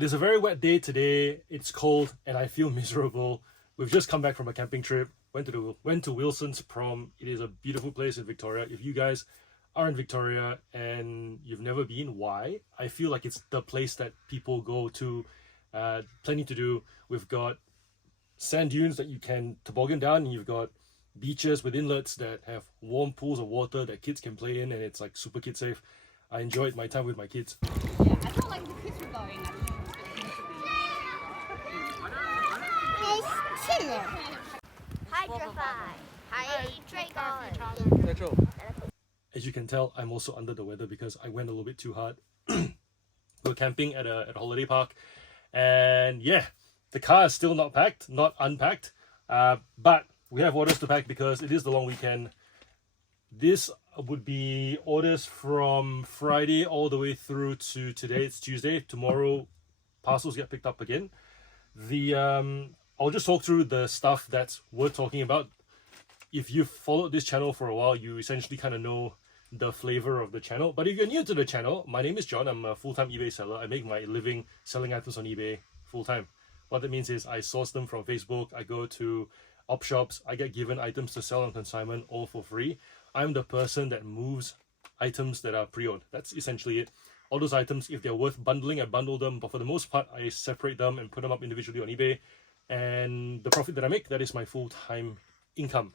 It is a very wet day today. It's cold and I feel miserable. We've just come back from a camping trip. Went to Wilson's Prom. It is a beautiful place in Victoria. If you guys are in Victoria and you've never been, why? I feel like it's the place that people go to. Plenty to do. We've got sand dunes that you can toboggan down, and you've got beaches with inlets that have warm pools of water that kids can play in, and it's like super kid safe. I enjoyed my time with my kids. Yeah, I felt like the kids were going. As you can tell, I'm also under the weather because I went a little bit too hard. We're camping at a holiday park, and yeah, the car is still not unpacked, but we have orders to pack because it is the long weekend. This would be orders from Friday all the way through to today. It's Tuesday. Tomorrow, parcels get picked up again. I'll just talk through the stuff that's worth talking about. If you've followed this channel for a while, you essentially kind of know the flavor of the channel. But if you're new to the channel, my name is John. I'm a full-time eBay seller. I make my living selling items on eBay full-time. What that means is I source them from Facebook. I go to op shops. I get given items to sell on consignment, all for free. I'm the person that moves items that are pre-owned. That's essentially it. All those items, if they're worth bundling, I bundle them. But for the most part, I separate them and put them up individually on eBay. And the profit that I make, that is my full-time income.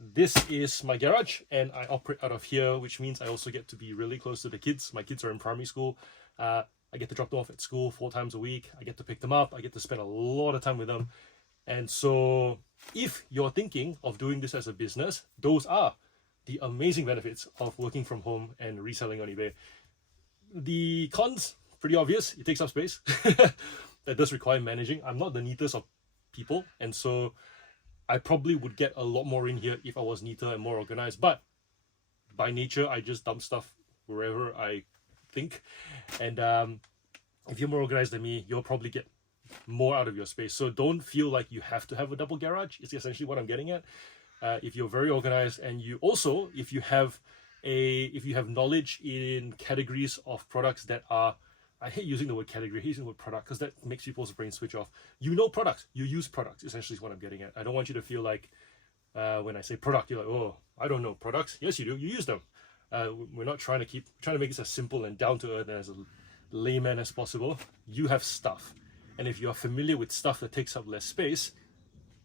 This is my garage, and I operate out of here, which means I also get to be really close to the kids. My kids are in primary school. I get to drop them off at school 4 times a week. I get to pick them up. I get to spend a lot of time with them. And so if you're thinking of doing this as a business, those are the amazing benefits of working from home and reselling on eBay. The cons, pretty obvious. It takes up space. That does require managing. I'm not the neatest of people, and so I probably would get a lot more in here if I was neater and more organized. But by nature, I just dump stuff wherever I think. And if you're more organized than me, you'll probably get more out of your space. So don't feel like you have to have a double garage. It's essentially what I'm getting at. If you're very organized, and you also, if you have knowledge in categories of products that are, I hate using the word category, I hate using the word product because that makes people's brain switch off. You know products, you use products, essentially is what I'm getting at. I don't want you to feel like when I say product, you're like, oh, I don't know products. Yes, you do, you use them. We're not trying to make this as simple and down to earth and as a layman as possible. You have stuff. And if you are familiar with stuff that takes up less space,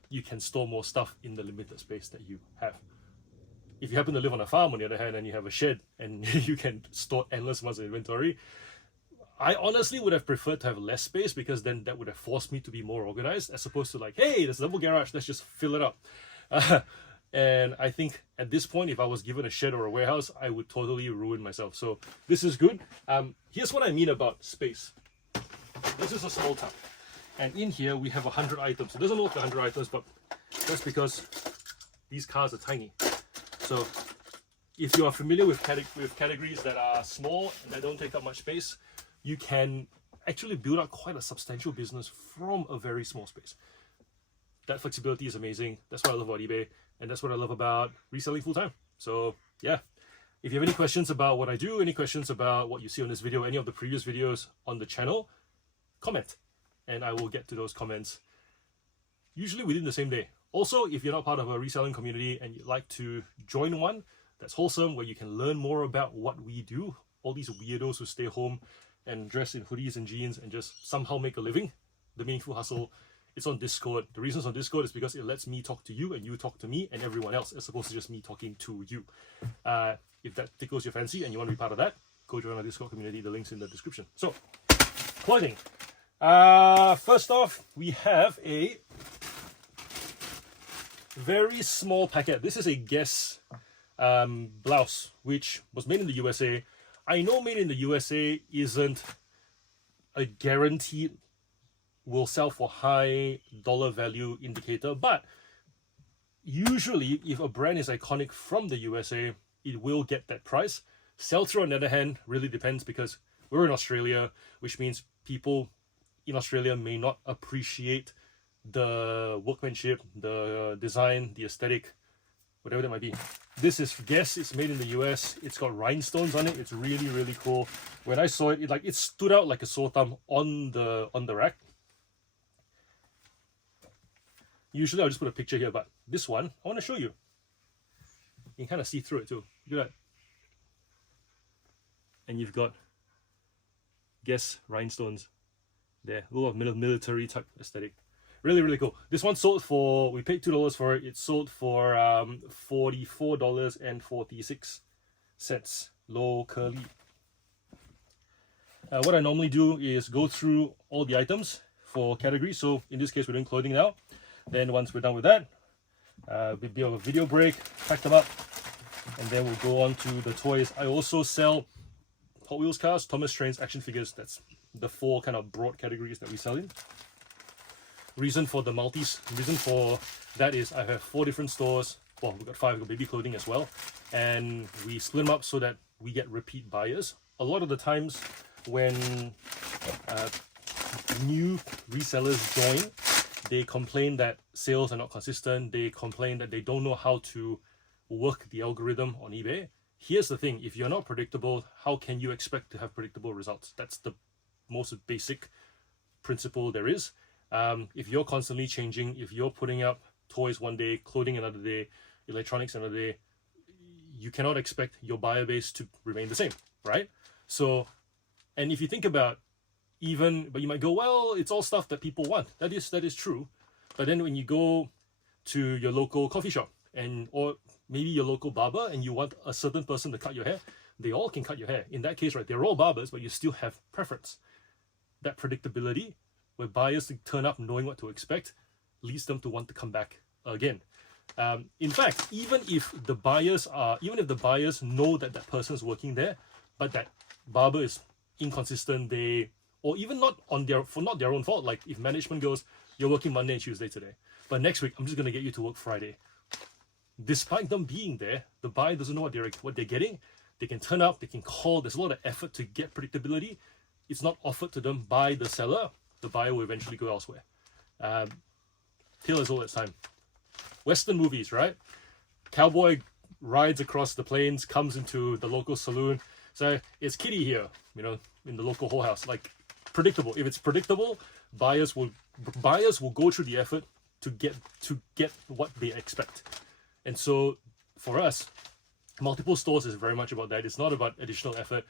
you can store more stuff in the limited space that you have. If you happen to live on a farm, on the other hand, and you have a shed and you can store endless amounts of inventory, I honestly would have preferred to have less space, because then that would have forced me to be more organized, as opposed to like, hey, there's a double garage, let's just fill it up. And I think at this point, if I was given a shed or a warehouse, I would totally ruin myself. So this is good. Here's what I mean about space. This is a small town, and in here we have 100 items. It doesn't look like 100 items, but that's because these cars are tiny. So if you are familiar with categories that are small and that don't take up much space, you can actually build up quite a substantial business from a very small space. That flexibility is amazing. That's what I love about eBay, and that's what I love about reselling full-time. So yeah, if you have any questions about what I do, any questions about what you see on this video, any of the previous videos on the channel, comment, and I will get to those comments usually within the same day. Also, if you're not part of a reselling community and you'd like to join one that's wholesome, where you can learn more about what we do, all these weirdos who stay home and dress in hoodies and jeans and just somehow make a living, the Meaningful Hustle, it's on Discord. The reason it's on Discord is because it lets me talk to you and you talk to me and everyone else, as opposed to just me talking to you. If that tickles your fancy and you want to be part of that, go join our Discord community. The link's in the description. So, clothing. First off, we have a very small packet. This is a Guess blouse, which was made in the USA. I know made in the USA isn't a guaranteed will sell for high dollar value indicator, but usually if a brand is iconic from the USA, it will get that price. Sell-through, on the other hand, really depends, because we're in Australia, which means people in Australia may not appreciate the workmanship, the design, the aesthetic whatever that might be. This is guess it's made in the US. It's got rhinestones on it. It's really, really cool. When I saw it, it stood out like a sore thumb on the rack. Usually I'll just put a picture here, but this one I want to show you. You can kind of see through it too. Look at that. And you've got guess rhinestones there. A little military type aesthetic. Really, really cool. This one sold for, we paid $2 for it. It sold for $44.46 locally. What I normally do is go through all the items for categories. So in this case, we're doing clothing now. Then once we're done with that, we'll be a video break, pack them up, and then we'll go on to the toys. I also sell Hot Wheels cars, Thomas Train's action figures. That's the 4 kind of broad categories that we sell in. Reason for that is I have 4 different stores. Well, we've got 5, we've got baby clothing as well. And we split them up so that we get repeat buyers. A lot of the times when new resellers join, they complain that sales are not consistent. They complain that they don't know how to work the algorithm on eBay. Here's the thing, if you're not predictable, how can you expect to have predictable results? That's the most basic principle there is. If you're constantly changing, if you're putting up toys one day, clothing another day, electronics another day, you cannot expect your buyer base to remain the same, right? So, and if you think about but you might go, well, it's all stuff that people want. That is true. But then when you go to your local coffee shop or maybe your local barber and you want a certain person to cut your hair, they all can cut your hair. In that case, right, they're all barbers, but you still have preference. That predictability, where buyers turn up knowing what to expect, leads them to want to come back again. In fact, even if the buyers know that that person's working there, but that barber is inconsistent, or even not their own fault. Like if management goes, you're working Monday and Tuesday today, but next week I'm just gonna get you to work Friday. Despite them being there, the buyer doesn't know what they're getting. They can turn up, they can call. There's a lot of effort to get predictability. It's not offered to them by the seller. The buyer will eventually go elsewhere. Tale as old as time. Western movies, right? Cowboy rides across the plains, comes into the local saloon. So it's Kitty here, in the local whorehouse. Like predictable. If it's predictable, buyers will go through the effort to get what they expect. And so for us, multiple stores is very much about that. It's not about additional effort.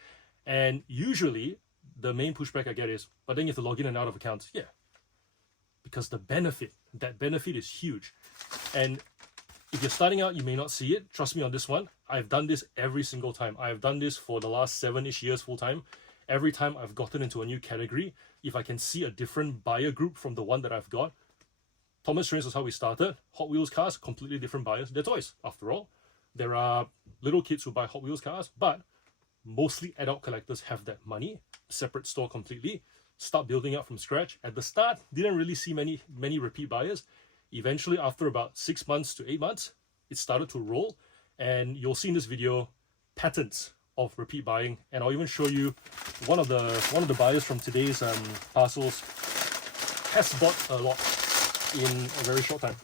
And usually the main pushback I get is, but then you have to log in and out of accounts. Yeah. Because that benefit is huge. And if you're starting out, you may not see it. Trust me on this one. I've done this every single time. I've done this for the last 7-ish years full time. Every time I've gotten into a new category, if I can see a different buyer group from the one that I've got, Thomas Trains was how we started. Hot Wheels cars, completely different buyers. They're toys, after all. There are little kids who buy Hot Wheels cars, but mostly adult collectors have that money. Separate store completely. Start building up from scratch. At the start, didn't really see many repeat buyers. Eventually, after about 6 months to 8 months, it started to roll. And you'll see in this video patterns of repeat buying. And I'll even show you one of the buyers from today's parcels has bought a lot in a very short time.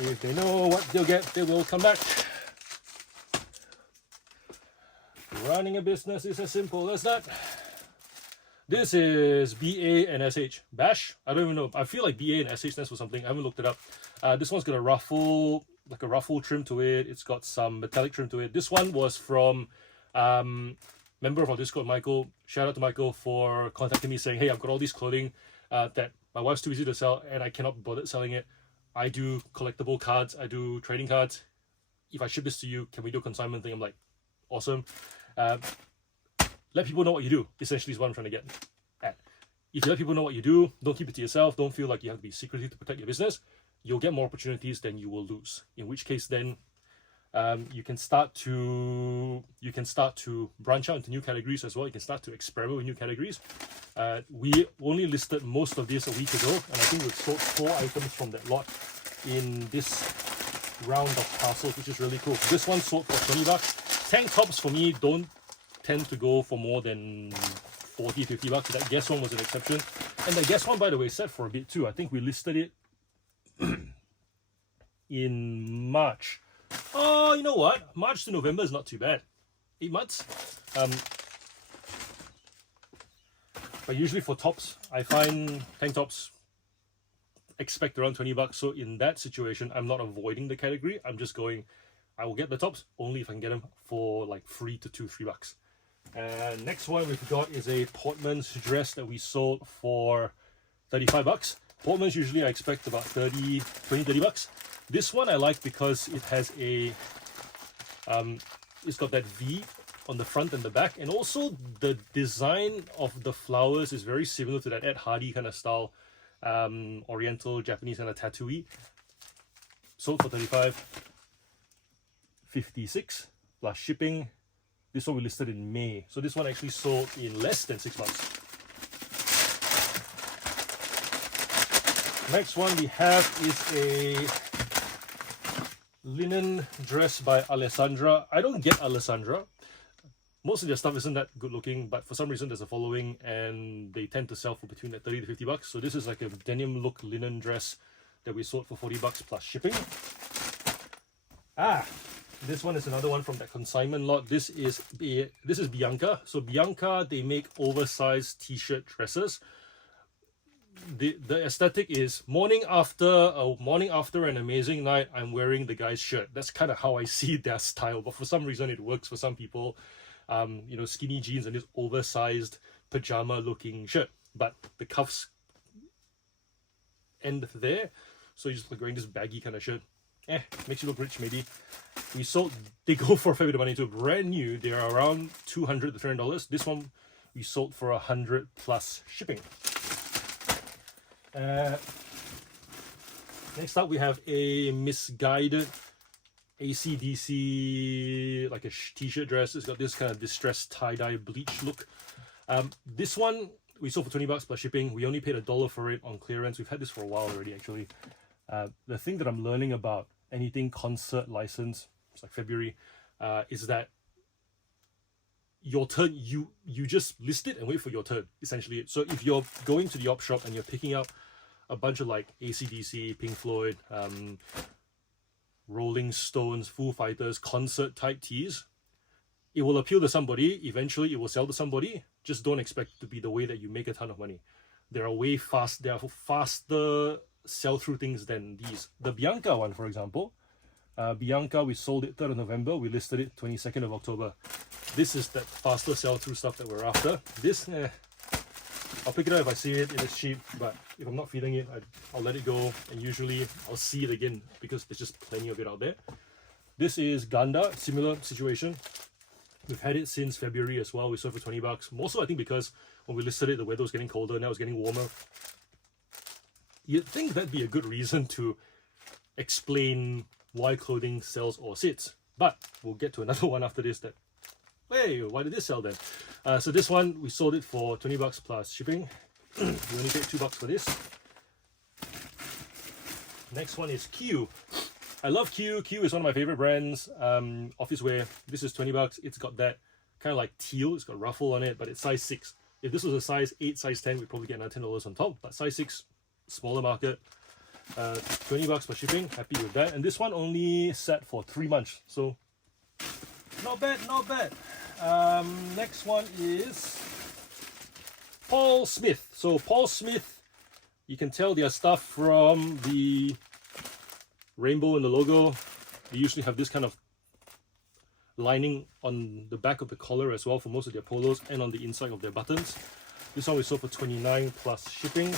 If they know what they'll get, they will come back. Running a business is as simple as that. This is BA and SH. Bash? I don't even know. I feel like BA and SH stands for something. I haven't looked it up. This one's got a ruffle trim to it. It's got some metallic trim to it. This one was from member of our Discord, Michael. Shout out to Michael for contacting me saying, hey, I've got all these clothing that my wife's too busy to sell and I cannot be bothered selling it. I do collectible cards. I do trading cards. If I ship this to you, can we do a consignment thing? I'm like, awesome. Let people know what you do, essentially is what I'm trying to get at. If you let people know what you do, don't keep it to yourself, don't feel like you have to be secretive to protect your business, you'll get more opportunities than you will lose. In which case then you can start to branch out into new categories as well. You can start to experiment with new categories. We only listed most of this a week ago, and I think we've sold 4 items from that lot in this round of parcels, which is really cool. This one sold for $20. Tank tops for me don't tend to go for more than $40-50. That Guess one was an exception, and the Guess one, by the way, set for a bit too. I think we listed it in March. Oh, you know what? March to November is not too bad. 8 months. But usually for tops, I find tank tops expect around $20. So in that situation, I'm not avoiding the category. I'm just going, I will get the tops only if I can get them for like free to $2-3. And next one we've got is a Portman's dress that we sold for $35. Portman's usually I expect about $30. This one I like because it has a it's got that V on the front and the back, and also the design of the flowers is very similar to that Ed Hardy kind of style, Oriental Japanese kind of tattooy. Sold for $35.56 plus shipping. This one we listed in May, so this one actually sold in less than 6 months. Next one we have is a linen dress by Alessandra. I don't get Alessandra. Most of their stuff isn't that good looking, but for some reason there's a following and they tend to sell for between like $30 to $50. So this is like a denim look linen dress that we sold for $40 plus shipping. This one is another one from that consignment lot. This is Bianca. So Bianca, they make oversized t-shirt dresses. The aesthetic is morning after an amazing night, I'm wearing the guy's shirt. That's kind of how I see their style, but for some reason it works for some people. You know, skinny jeans and this oversized pajama looking shirt, but the cuffs end there, so you're just like wearing this baggy kind of shirt. Makes you look rich maybe. They go for a fair bit of money too. Brand new, they're around $200 to $300. This one we sold for $100 plus shipping. Next up we have a misguided AC/DC, like a t-shirt dress. It's got this kind of distressed tie-dye bleach look. This one we sold for $20 plus shipping. We only paid $1 for it on clearance. We've had this for a while already actually. The thing that I'm learning about anything concert license, it's like February, is that your turn, you just list it and wait for your turn, essentially. So if you're going to the op shop and you're picking up a bunch of like AC/DC, Pink Floyd, Rolling Stones, Foo Fighters, concert type tees, it will appeal to somebody. Eventually it will sell to somebody. Just don't expect it to be the way that you make a ton of money. There are faster sell-through things than these. The Bianca one, for example, Bianca, we sold it 3rd of November. We listed it 22nd of October. This is that faster sell-through stuff that we're after. This, I'll pick it up if I see it. It is cheap, but if I'm not feeling it, I'll let it go. And usually I'll see it again because there's just plenty of it out there. This is Ganda, similar situation. We've had it since February as well. We sold for $20. Also, I think because when we listed it, the weather was getting colder, now it's getting warmer. You'd think that'd be a good reason to explain why clothing sells or sits. But we'll get to another one after this that, hey, why did this sell then? So this one, we sold it for $20 plus shipping. We only paid $2 for this. Next one is Q. I love Q. Q is one of my favorite brands. Office wear. This is $20. It's got that kind of like teal. It's got ruffle on it, but it's size 6. If this was a size 8, size 10, we'd probably get another $10 on top. But size 6, smaller market. $20 for shipping. Happy with that. And this one only sat for 3 months. So not bad, not bad. Next one is Paul Smith. So Paul Smith, you can tell their stuff from the rainbow in the logo. They usually have this kind of lining on the back of the collar as well for most of their polos and on the inside of their buttons. This one we sold for $29 plus shipping.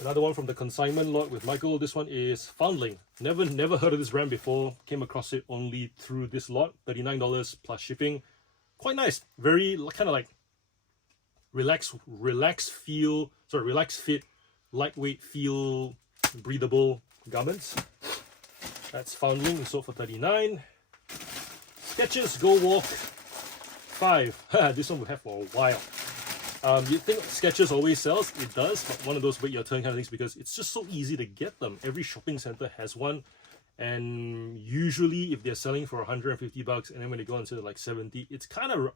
Another one from the consignment lot with Michael. This one is Foundling. Never heard of this brand before. Came across it only through this lot. $39 plus shipping. Quite nice. Very kind of like relaxed fit, lightweight feel, breathable garments. That's Foundling. We sold for $39. Skechers Go Walk 5. This one we have for a while. You think Skechers always sells? It does, but one of those wait your turn kind of things because it's just so easy to get them. Every shopping center has one, and usually if they're selling for $150 and then when they go into like 70, it's kind of,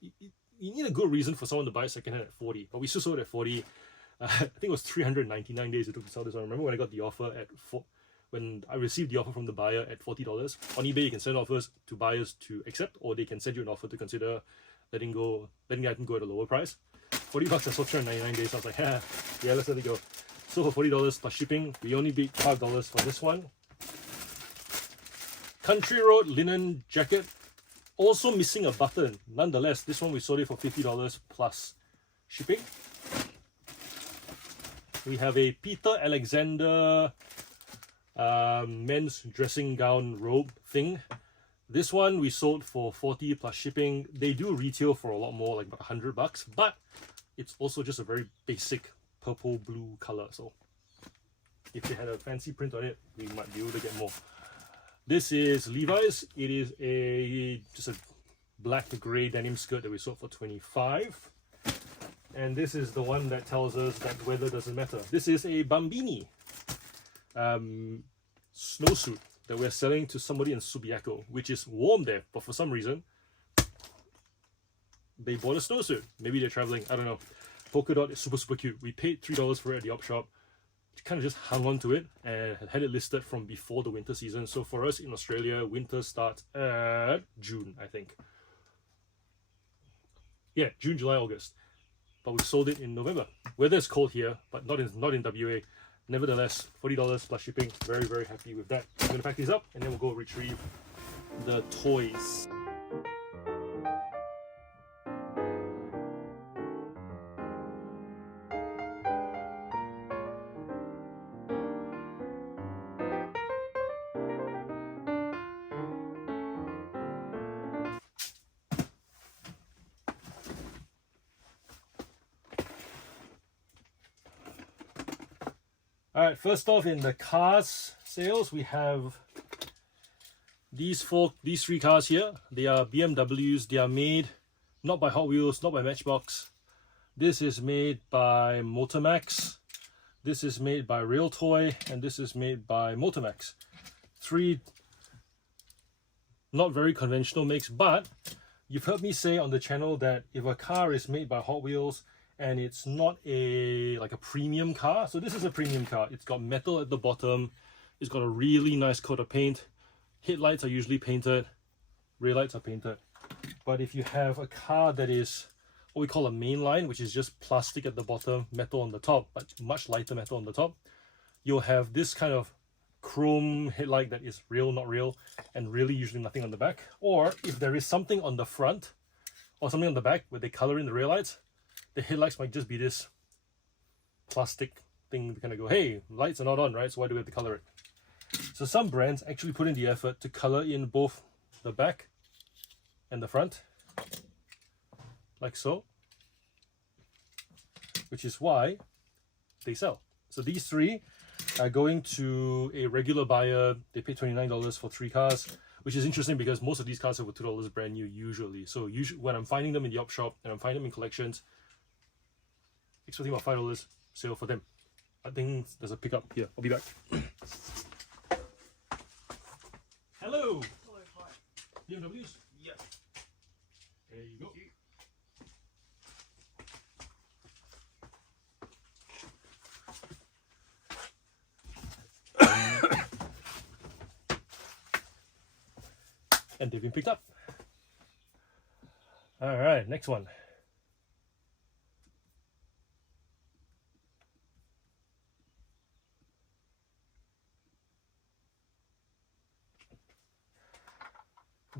you need a good reason for someone to buy secondhand at 40, but we still sold it at 40. I think it was 399 days it took to sell this one. I remember when I got the offer when I received the offer from the buyer at $40. On eBay, you can send offers to buyers to accept, or they can send you an offer to consider letting the item go at a lower price. $40, I sold 399 days. I was like, yeah, let's let it go. So for $40 plus shipping, we only beat $5 for this one. Country Road linen jacket, also missing a button. Nonetheless, this one we sold it for $50 plus shipping. We have a Peter Alexander men's dressing gown robe thing. This one we sold for $40 plus shipping. They do retail for a lot more, like about $100, but it's also just a very basic purple blue color. So if they had a fancy print on it, we might be able to get more. This is Levi's. It is just a black to grey denim skirt that we sold for $25. And this is the one that tells us that weather doesn't matter. This is a Bambini snowsuit that we're selling to somebody in Subiaco, which is warm there, but for some reason they bought a snowsuit. Maybe they're traveling, I don't know. Polka dot is super cute. We paid $3 for it at the op shop. Kind of just hung on to it and had it listed from before the winter season. So for us in Australia, winter starts at June, I think. Yeah, June, July, August. But we sold it in November. Weather is cold here, but not in WA. Nevertheless, $40 plus shipping. Very happy with that. I'm gonna pack these up and then we'll go retrieve the toys. Alright, first off in the cars sales, we have these three cars here. They are BMWs. They are made not by Hot Wheels, not by Matchbox. This is made by Motormax. This is made by Real Toy, and this is made by Motormax. Three not very conventional makes, but you've heard me say on the channel that if a car is made by Hot Wheels and it's not like a premium car, so this is a premium car. It's got metal at the bottom. It's got a really nice coat of paint. Headlights are usually painted. Rear lights are painted. But if you have a car that is what we call a mainline, which is just plastic at the bottom, metal on the top, but much lighter metal on the top, you'll have this kind of chrome headlight that is real, not real, and really usually nothing on the back. Or if there is something on the front or something on the back where they color in the rear lights, the headlights might just be this plastic thing to kind of go, hey, lights are not on, right? So why do we have to color it? So some brands actually put in the effort to color in both the back and the front, like so, which is why they sell. So these three are going to a regular buyer. They pay $29 for 3 cars, which is interesting because most of these cars are for $2 brand new usually. So usually when I'm finding them in the op shop and I'm finding them in collections, expecting about $5 sale for them. I think there's a pickup here. I'll be back. Hello. Hello, hi. BMWs. Yes. There you go. And they've been picked up. All right, next one.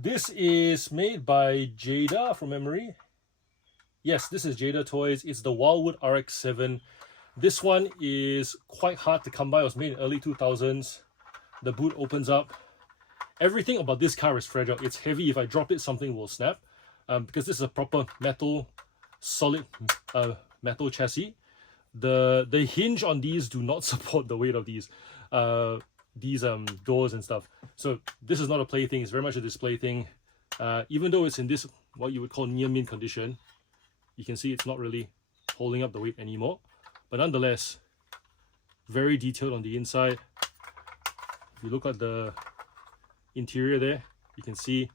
This is made by Jada from memory. Yes, this is Jada Toys. It's the Wildwood RX-7. This one is quite hard to come by. It was made in early 2000s. The boot opens up. Everything about this car is fragile. It's heavy. If I drop it, something will snap. Because this is a proper metal, solid metal chassis. The hinge on these do not support the weight of these doors and stuff. So this is not a play thing. It's very much a display thing. Even though it's in this what you would call near mint condition, you can see it's not really holding up the weight anymore. But nonetheless, very detailed on the inside. If you look at the interior there, you can see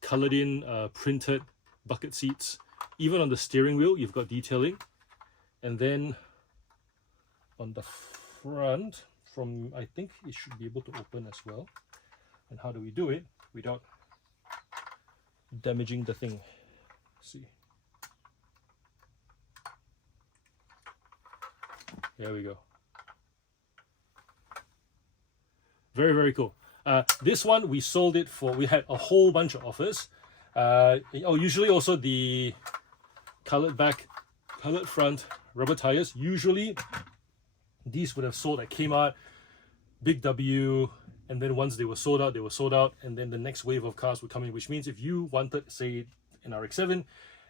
colored in printed bucket seats. Even on the steering wheel, you've got detailing. And then on the front from, I think it should be able to open as well. And how do we do it without damaging the thing? Let's see. There we go. Very, very cool. This one, we sold it for, we had a whole bunch of offers. Usually also the colored back, colored front, rubber tires. Usually these would have sold at Kmart, Big W, and then once they were sold out, they were sold out, and then the next wave of cars would come in, which means if you wanted, say, an RX-7,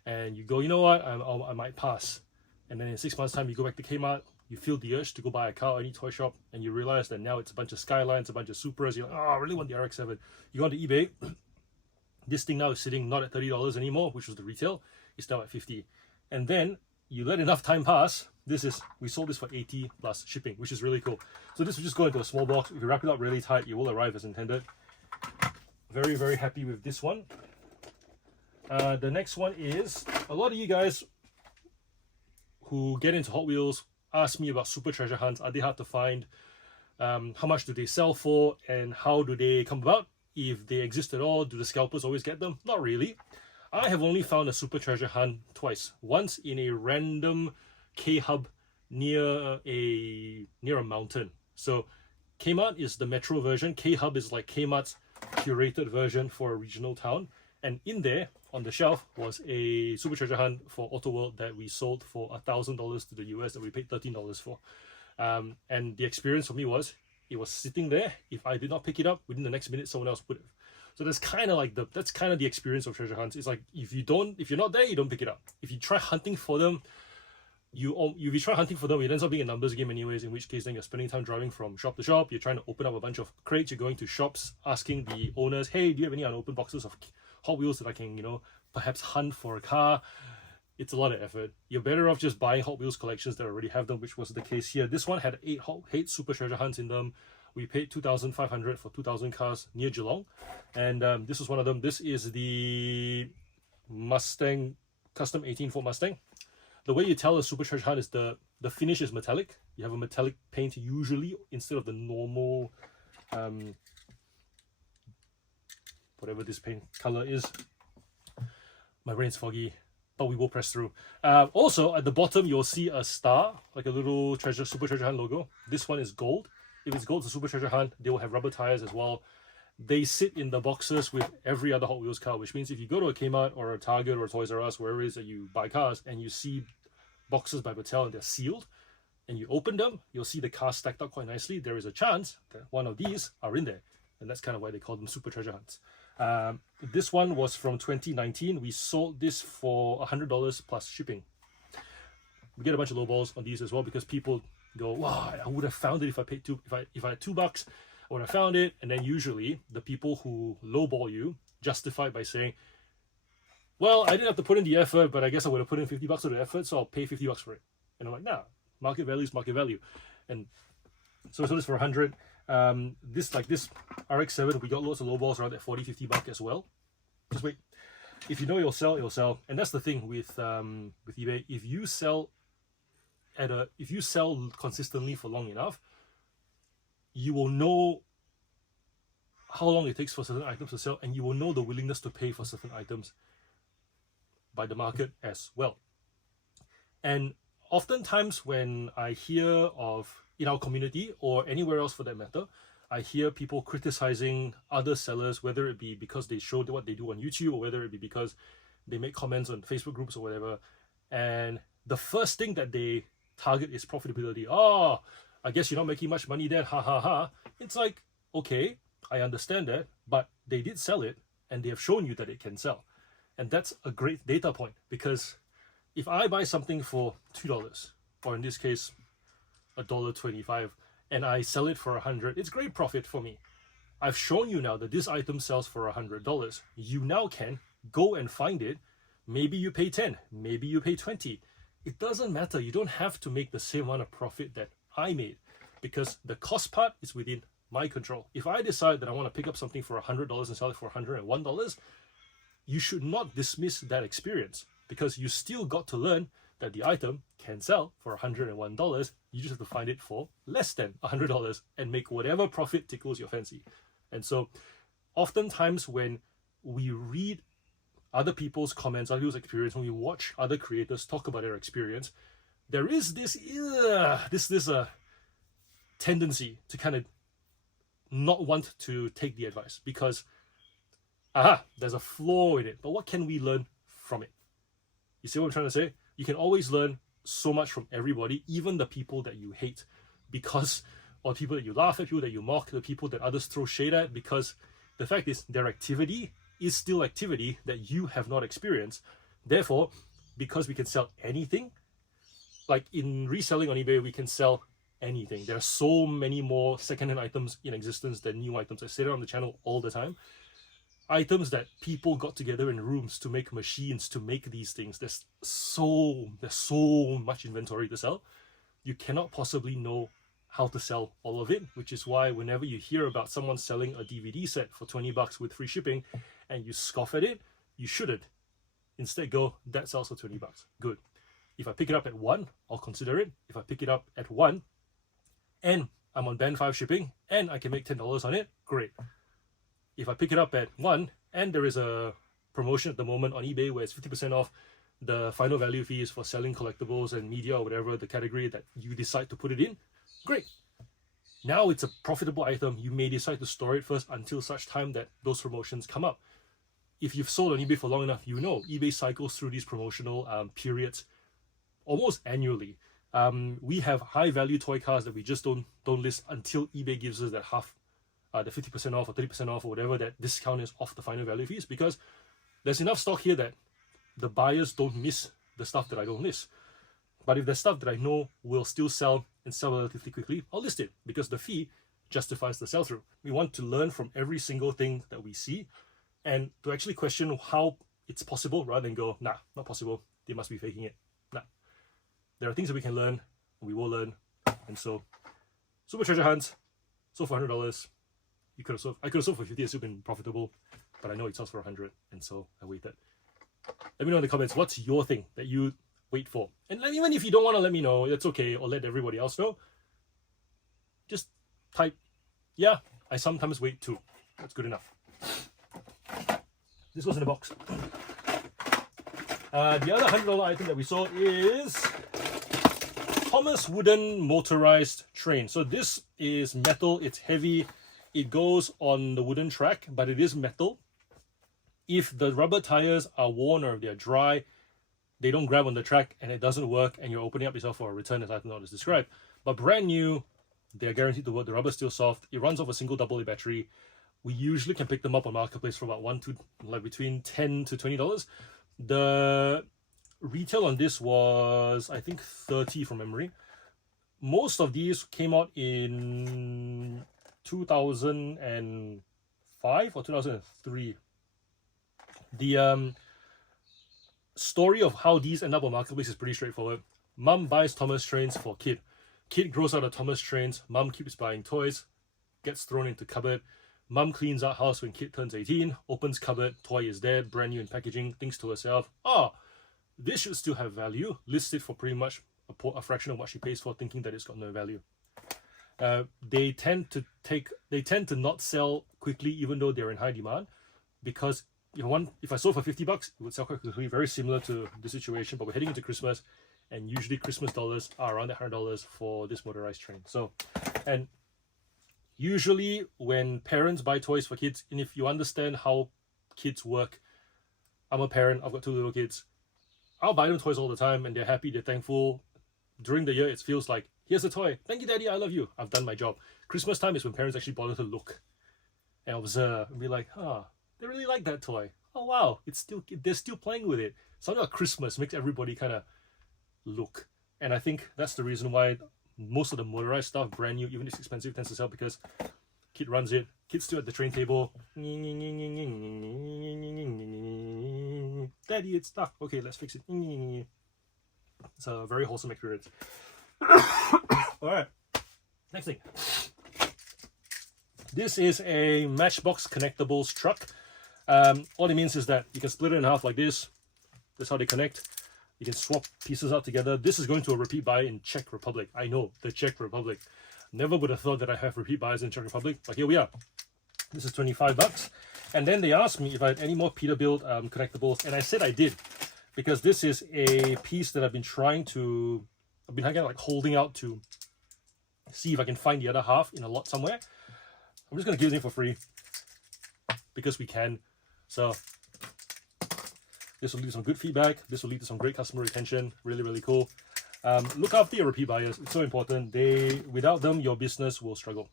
and you go, you know what, I might pass. And then in 6 months' time, you go back to Kmart, you feel the urge to go buy a car or any toy shop, and you realize that now it's a bunch of Skylines, a bunch of Supras. You're like, oh, I really want the RX-7. You go on to eBay. This thing now is sitting not at $30 anymore, which was the retail. It's now at $50. And then you let enough time pass. We sold this for $80 plus shipping, which is really cool. So this will just go into a small box. If you wrap it up really tight, it will arrive as intended. Very, very happy with this one. The next one is, a lot of you guys who get into Hot Wheels ask me about super treasure hunts. Are they hard to find? How much do they sell for? And how do they come about? If they exist at all, do the scalpers always get them? Not really. I have only found a super treasure hunt twice. Once in a random K-hub near a mountain. So Kmart is the metro version. K-hub is like Kmart's curated version for a regional town. And in there, on the shelf, was a super treasure hunt for Auto World that we sold for $1,000 to the US that we paid $13 for. And the experience for me was, it was sitting there. If I did not pick it up, within the next minute, someone else would have. So that's kind of like the experience of treasure hunts. It's like if you're not there, you don't pick it up. If you try hunting for them, if you try hunting for them, it ends up being a numbers game anyways, in which case then you're spending time driving from shop to shop. You're trying to open up a bunch of crates. You're going to shops asking the owners, hey, do you have any unopened boxes of Hot Wheels that I can, perhaps hunt for a car? It's a lot of effort. You're better off just buying Hot Wheels collections that already have them, which was the case here. This one had eight super treasure hunts in them. We paid $2,500 for 2,000 cars near Geelong. And this was one of them. This is the Mustang, custom 18 Ford Mustang. The way you tell a super treasure hunt is the finish is metallic. You have a metallic paint usually instead of the normal, whatever this paint color is. My brain's foggy, but we will press through. Also, at the bottom, you'll see a star, like a little super treasure hunt logo. This one is gold. If it's gold, it's a super treasure hunt. They will have rubber tires as well. They sit in the boxes with every other Hot Wheels car, which means if you go to a Kmart or a Target or a Toys R Us, wherever it is that you buy cars, and you see boxes by Mattel and they're sealed, and you open them, you'll see the cars stacked up quite nicely. There is a chance that one of these are in there. And that's kind of why they call them super treasure hunts. This one was from 2019. We sold this for $100 plus shipping. We get a bunch of lowballs on these as well because people go, wow, I would have found it if I paid if I had $2, I would have found it. And then usually the people who lowball you justify by saying, well, I didn't have to put in the effort, but I guess I would have put in $50 for the effort, so I'll pay $50 for it. And I'm like, nah, market value is market value. And so I sold this for 100. This RX-7, we got loads of lowballs around that $40-50 as well. Just wait. If you know you'll sell, you'll sell. And that's the thing with eBay. If you sell consistently for long enough, you will know how long it takes for certain items to sell, and you will know the willingness to pay for certain items by the market as well. And oftentimes when I hear of, in our community or anywhere else for that matter, I hear people criticizing other sellers, whether it be because they showed what they do on YouTube or whether it be because they make comments on Facebook groups or whatever. And the first thing that they target is profitability. Oh, I guess you're not making much money then, ha ha ha. It's like, okay, I understand that, but they did sell it and they have shown you that it can sell. And that's a great data point, because if I buy something for $2, or in this case, $1.25, and I sell it for $100, it's great profit for me. I've shown you now that this item sells for $100. You now can go and find it. Maybe you pay 10, maybe you pay 20. It doesn't matter. You don't have to make the same amount of profit that I made, because the cost part is within my control. If I decide that I want to pick up something for $100 and sell it for $101, you should not dismiss that experience, because you still got to learn that the item can sell for $101 You just have to find it for less than $100 and make whatever profit tickles your fancy. And so oftentimes when we read other people's comments, other people's experience, when we watch other creators talk about their experience, there is this tendency to kind of not want to take the advice because there's a flaw in it. But what can we learn from it? You see what I'm trying to say? You can always learn so much from everybody, even the people that you hate, or people that you laugh at, people that you mock, the people that others throw shade at, because the fact is their activity is still activity that you have not experienced. Therefore, because we can sell anything, like in reselling on eBay, we can sell anything. There are so many more secondhand items in existence than new items. I say that on the channel all the time. Items that people got together in rooms to make machines to make these things. There's so much inventory to sell. You cannot possibly know how to sell all of it, which is why whenever you hear about someone selling a DVD set for $20 with free shipping and you scoff at it, you shouldn't. Instead go, that sells for $20. Good. If I pick it up at 1, I'll consider it. If I pick it up at 1 and I'm on band 5 shipping and I can make $10 on it, great. If I pick it up at 1 and there is a promotion at the moment on eBay where it's 50% off the final value fees for selling collectibles and media or whatever the category that you decide to put it in, great. Now it's a profitable item. You may decide to store it first until such time that those promotions come up. If you've sold on eBay for long enough, you know eBay cycles through these promotional periods almost annually. We have high value toy cars that we just don't list until eBay gives us that half, the 50% off or 30% off or whatever that discount is off the final value fees, because there's enough stock here that the buyers don't miss the stuff that I don't list. But if there's stuff that I know will still sell and sell relatively quickly, I'll list it because the fee justifies the sell-through. We want to learn from every single thing that we see and to actually question how it's possible rather than go, nah, not possible. They must be faking it. Nah. There are things that we can learn and we will learn. And so, Super Treasure Hunt, sold for $100. I could have sold for 50, it's still been profitable, but I know it sells for 100, and so I waited. Let me know in the comments, what's your thing that you wait for? And even if you don't want to let me know, that's okay, or let everybody else know. Just type, yeah, I sometimes wait too. That's good enough. This was in the box. The other $100 item that we saw is Thomas wooden motorized train. So this is metal, it's heavy, it goes on the wooden track, but it is metal. If the rubber tires are worn or if they're dry, they don't grab on the track and it doesn't work and you're opening up yourself for a return, as I don't know how to describe. But brand new, they're guaranteed to work, the rubber's still soft, it runs off a single AA battery. We usually can pick them up on Marketplace for about between $10 to $20. The retail on this was, I think, $30 from memory. Most of these came out in 2005 or 2003. The story of how these end up on Marketplace is pretty straightforward. Mum buys Thomas trains for kid. Kid grows out of Thomas trains. Mum keeps buying toys, gets thrown into cupboard. Mum cleans out house when kid turns 18, opens cupboard, toy is there, brand new in packaging, thinks to herself, this should still have value, lists it for pretty much a fraction of what she pays for, thinking that it's got no value. They tend to not sell quickly even though they're in high demand, because if I sold for $50, it would sell quite quickly, very similar to the situation, but we're heading into Christmas, and usually Christmas dollars are around $100 for this motorized train. So, and usually when parents buy toys for kids, and if you understand how kids work, I'm a parent, I've got 2 little kids, I'll buy them toys all the time and they're happy, they're thankful. During the year, it feels like, here's a toy, thank you daddy, I love you, I've done my job. Christmas time is when parents actually bother to look and observe and be like, they really like that toy. Oh wow, they're still playing with it. Something about Christmas makes everybody kind of look. And I think that's the reason why most of the motorized stuff, brand new, even if it's expensive, tends to sell, because kid runs it, kid's still at the train table. Daddy, it's stuck. Okay, let's fix it. It's a very wholesome experience. Alright, next thing. This is a Matchbox Connectables truck. All it means is that you can split it in half like this. That's how they connect. You can swap pieces out together. This is going to a repeat buyer in Czech Republic. I know, the Czech Republic. Never would have thought that I have repeat buyers in Czech Republic, but here we are. This is 25 bucks. And then they asked me if I had any more Peterbilt connectables, and I said I did, because this is a piece that I've been kind of like holding out to see if I can find the other half in a lot somewhere. I'm just going to give it for free because we can. So this will lead to some good feedback. This will lead to some great customer retention. Really, really cool. Look after your repeat buyers. It's so important. Without them, your business will struggle.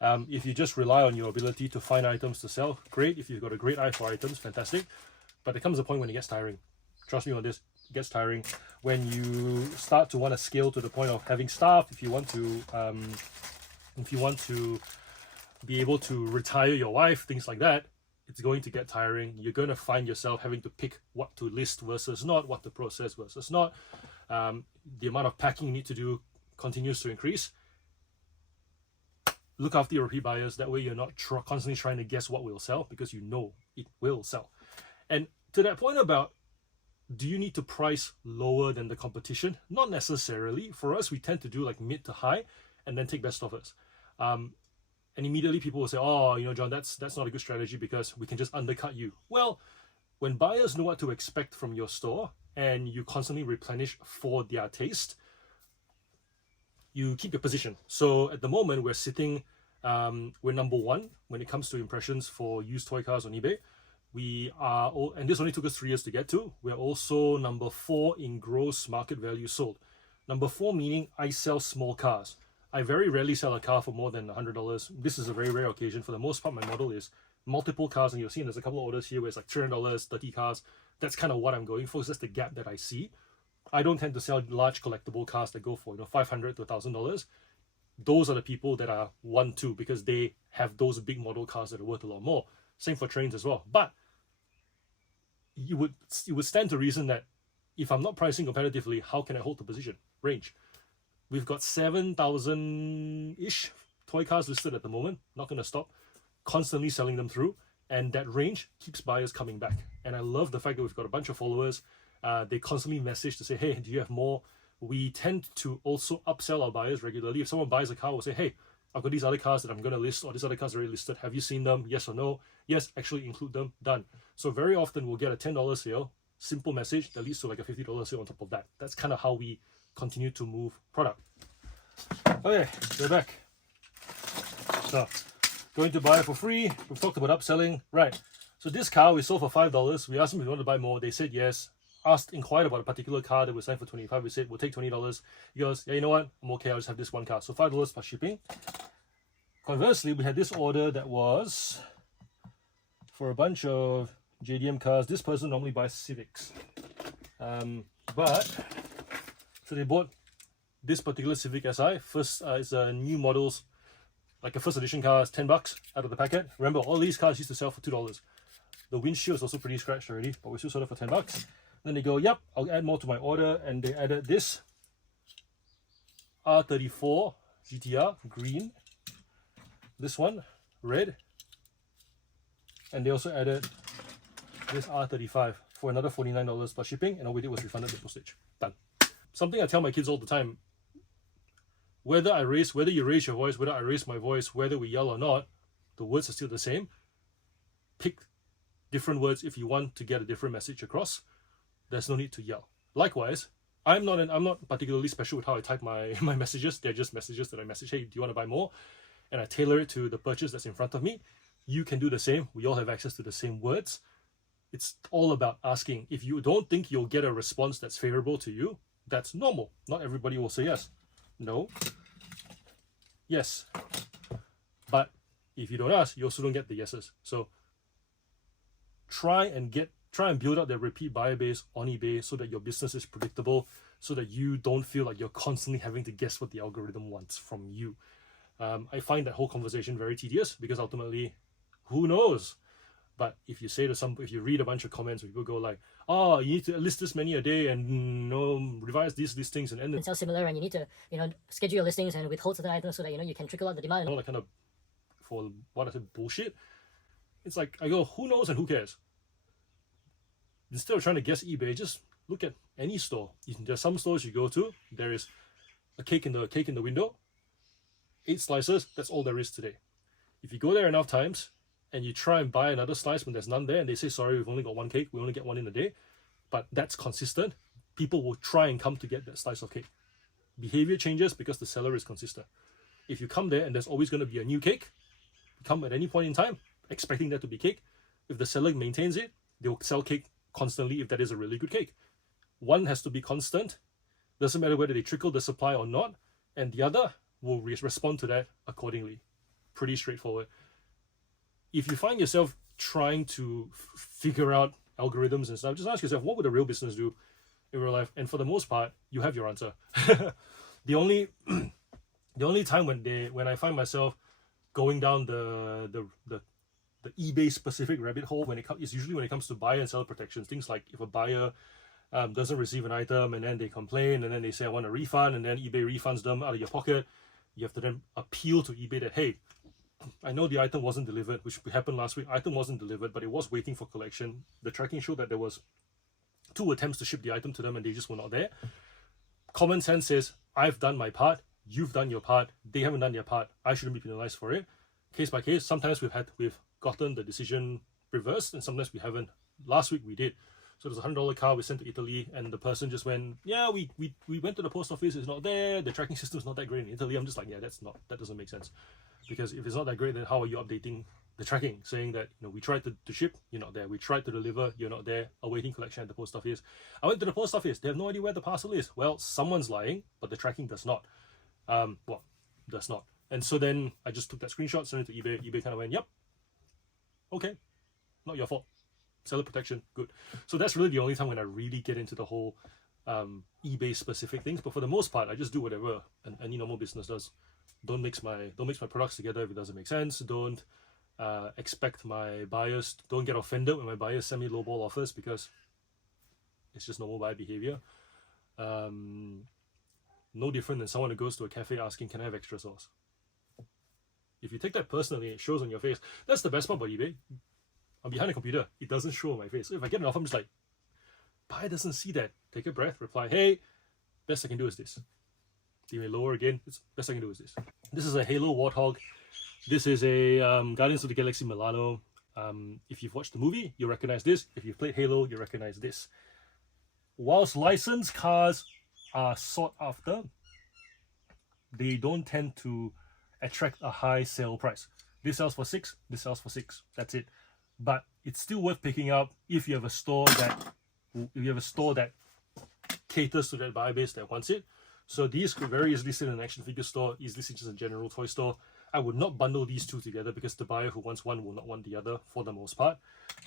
If you just rely on your ability to find items to sell, great. If you've got a great eye for items, fantastic. But there comes a point when it gets tiring. Trust me on this, it gets tiring. When you start to want to scale to the point of having staff, if you want to be able to retire your wife, things like that, it's going to get tiring. You're going to find yourself having to pick what to list versus not, what to process versus not. The amount of packing you need to do continues to increase. Look after your repeat buyers. That way you're not constantly trying to guess what will sell, because you know it will sell. And to that point about, do you need to price lower than the competition? Not necessarily. For us, we tend to do like mid to high and then take best offers. And immediately people will say, oh, you know, John, that's not a good strategy because we can just undercut you. Well, when buyers know what to expect from your store and you constantly replenish for their taste, you keep your position. So at the moment, we're sitting, we're number one when it comes to impressions for used toy cars on eBay. We are, and this only took us 3 years to get to, we're also number 4 in gross market value sold. Number 4 meaning I sell small cars. I very rarely sell a car for more than $100. This is a very rare occasion. For the most part, my model is multiple cars, and you'll see there's a couple of orders here where it's like $300, 30 cars. That's kind of what I'm going for. So that's the gap that I see. I don't tend to sell large collectible cars that go for, you know, $500 to $1,000. Those are the people that are 1-2 because they have those big model cars that are worth a lot more. Same for trains as well. But you would stand to reason that if I'm not pricing competitively, how can I hold the position? Range. We've got 7,000-ish toy cars listed at the moment. Not going to stop. Constantly selling them through. And that range keeps buyers coming back. And I love the fact that we've got a bunch of followers. They constantly message to say, hey, do you have more? We tend to also upsell our buyers regularly. If someone buys a car, we'll say, hey, I've got these other cars that I'm going to list, or these other cars are already listed. Have you seen them? Yes or no? Yes, actually include them. Done. So very often we'll get a $10 sale, simple message that leads to like a $50 sale on top of that. That's kind of how we continue to move product. Okay, we're back. So, going to buy for free. We've talked about upselling. Right. So this car we sold for $5. We asked them if we wanted to buy more. They said yes. Inquired about a particular car that was signed for $25. We said we'll take $20. He goes, yeah, you know what? I'm okay. I'll just have this one car. So $5 plus shipping. Conversely, we had this order that was for a bunch of JDM cars. This person normally buys Civics, so they bought this particular Civic Si. First, it's a new models, like a first edition car. It's $10 out of the packet. Remember, all these cars used to sell for $2. The windshield is also pretty scratched already, but we still sold it for $10. Then they go, yep, I'll add more to my order, and they added this R34 GTR green, this one red, and they also added this R35 for another $49 plus shipping, and all we did was refunded the postage. Done. Something I tell my kids all the time: whether you raise your voice, whether I raise my voice, whether we yell or not, the words are still the same. Pick different words if you want to get a different message across. There's no need to yell. Likewise, I'm not particularly special with how I type my messages. They're just messages that I message. Hey, do you want to buy more? And I tailor it to the purchase that's in front of me. You can do the same. We all have access to the same words. It's all about asking. If you don't think you'll get a response that's favorable to you, that's normal. Not everybody will say yes. No. Yes. But if you don't ask, you also don't get the yeses. So try and build up that repeat buyer base on eBay so that your business is predictable, so that you don't feel like you're constantly having to guess what the algorithm wants from you. I find that whole conversation very tedious because ultimately, who knows? But if you if you read a bunch of comments where people go like, oh, you need to list this many a day and revise these listings and sell similar, and you need to schedule your listings and withhold certain items so that you can trickle out the demand. all that kind of, for what I said, bullshit. It's like I go, who knows and who cares? Instead of trying to guess eBay, just look at any store. There's some stores you go to, there is a cake in the window, 8 slices, that's all there is today. If you go there enough times and you try and buy another slice when there's none there, and they say, sorry, we've only got 1 cake, we only get 1 in a day, but that's consistent, people will try and come to get that slice of cake. Behavior changes because the seller is consistent. If you come there and there's always going to be a new cake, you come at any point in time expecting that to be cake. If the seller maintains it, they will sell cake constantly if that is a really good cake. One has to be constant. Doesn't matter whether they trickle the supply or not, and the other will respond to that accordingly. Pretty straightforward. If you find yourself trying to figure out algorithms and stuff, just ask yourself, what would a real business do in real life? And for the most part, you have your answer. The only time when I find myself going down the eBay specific rabbit hole is usually when it comes to buyer and seller protections. Things like if a buyer doesn't receive an item and then they complain and then they say I want a refund, and then eBay refunds them out of your pocket, you have to then appeal to eBay that, hey, I know the item wasn't delivered, which happened last week. Item wasn't delivered, but it was waiting for collection. The tracking showed that there was 2 attempts to ship the item to them and they just were not there. Common sense says, I've done my part, you've done your part, they haven't done their part, I shouldn't be penalized for it. Case by case, sometimes we've gotten the decision reversed and sometimes we haven't. Last week we did. So there's a $100 car we sent to Italy and the person just went, yeah, we went to the post office, it's not there, the tracking system is not that great in Italy. I'm just like, yeah, that doesn't make sense. Because if it's not that great, then how are you updating the tracking, saying that, we tried to ship, you're not there. We tried to deliver, you're not there. Awaiting collection at the post office. I went to the post office. They have no idea where the parcel is. Well, someone's lying, but the tracking does not. Does not. And so then I just took that screenshot, sent it to eBay. eBay kind of went, yep, okay, not your fault. Seller protection, good. So that's really the only time when I really get into the whole eBay specific things. But for the most part, I just do whatever any normal business does. Don't mix my products together if it doesn't make sense. Don't expect my buyers, don't get offended when my buyers send me lowball offers because it's just normal buyer behavior. No different than someone who goes to a cafe asking, can I have extra sauce? If you take that personally, it shows on your face. That's the best part about eBay. I'm behind a computer. It doesn't show on my face. So if I get an offer, I'm just like, buyer doesn't see that. Take a breath, reply, hey, best I can do is this. You may lower again. It's best I can do is this. This is a Halo Warthog. This is a Guardians of the Galaxy Milano. If you've watched the movie, you'll recognize this. If you've played Halo, you'll recognize this. Whilst licensed cars are sought after, they don't tend to attract a high sale price. This sells for 6, this sells for 6. That's it. But it's still worth picking up if you have a store that caters to that buyer base that wants it. So these could very easily sit in an action figure store, easily sit in a general toy store. I would not bundle these two together because the buyer who wants one will not want the other for the most part.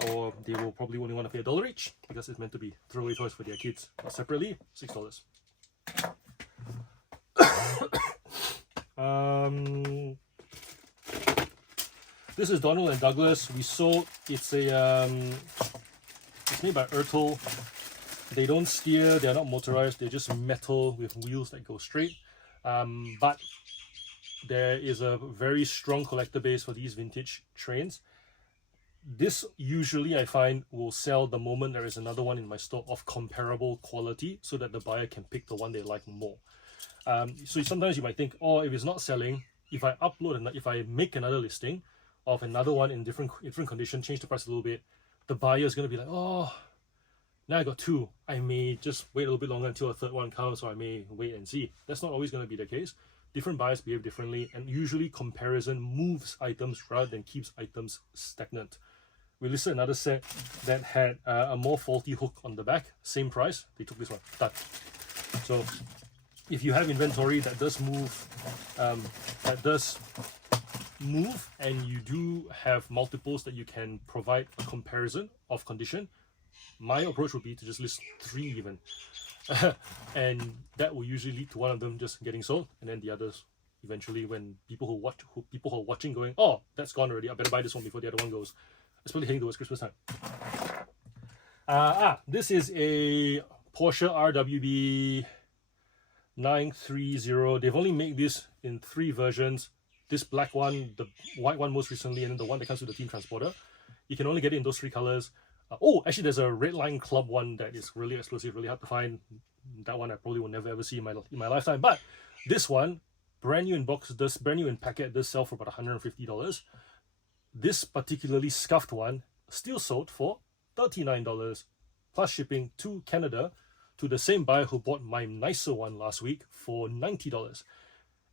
Or they will probably only want to pay $1 each because it's meant to be throwaway toys for their kids. But separately, $6. This is Donald and Douglas. We sold, it's made by Ertl. They don't steer, they're not motorized, they're just metal with wheels that go straight. But there is a very strong collector base for these vintage trains. This usually I find will sell the moment there is another one in my store of comparable quality so that the buyer can pick the one they like more. So sometimes you might think, oh, if it's not selling, if I make another listing of another one in different condition, change the price a little bit, the buyer is going to be like, oh, now I got 2. I may just wait a little bit longer until a third one comes, or I may wait and see. That's not always going to be the case. Different buyers behave differently, and usually comparison moves items rather than keeps items stagnant. We listed another set that had a more faulty hook on the back, same price. They took this one, done. So if you have inventory that does move, and you do have multiples that you can provide a comparison of condition, my approach would be to just list 3 even. And that will usually lead to one of them just getting sold, and then the others eventually, when people who are watching going, oh, that's gone already, I better buy this one before the other one goes, especially heading towards Christmas time. This is a Porsche RWB 930. They've only made this in 3 versions. This black one, the white one most recently, and then the one that comes with the Team Transporter. You can only get it in those 3 colors. Oh, actually, there's a Red Line Club one that is really exclusive, really hard to find. That one I probably will never ever see in my lifetime. But this one, brand new in box, brand new in packet, does sell for about $150. This particularly scuffed one still sold for $39 plus shipping to Canada to the same buyer who bought my nicer one last week for $90.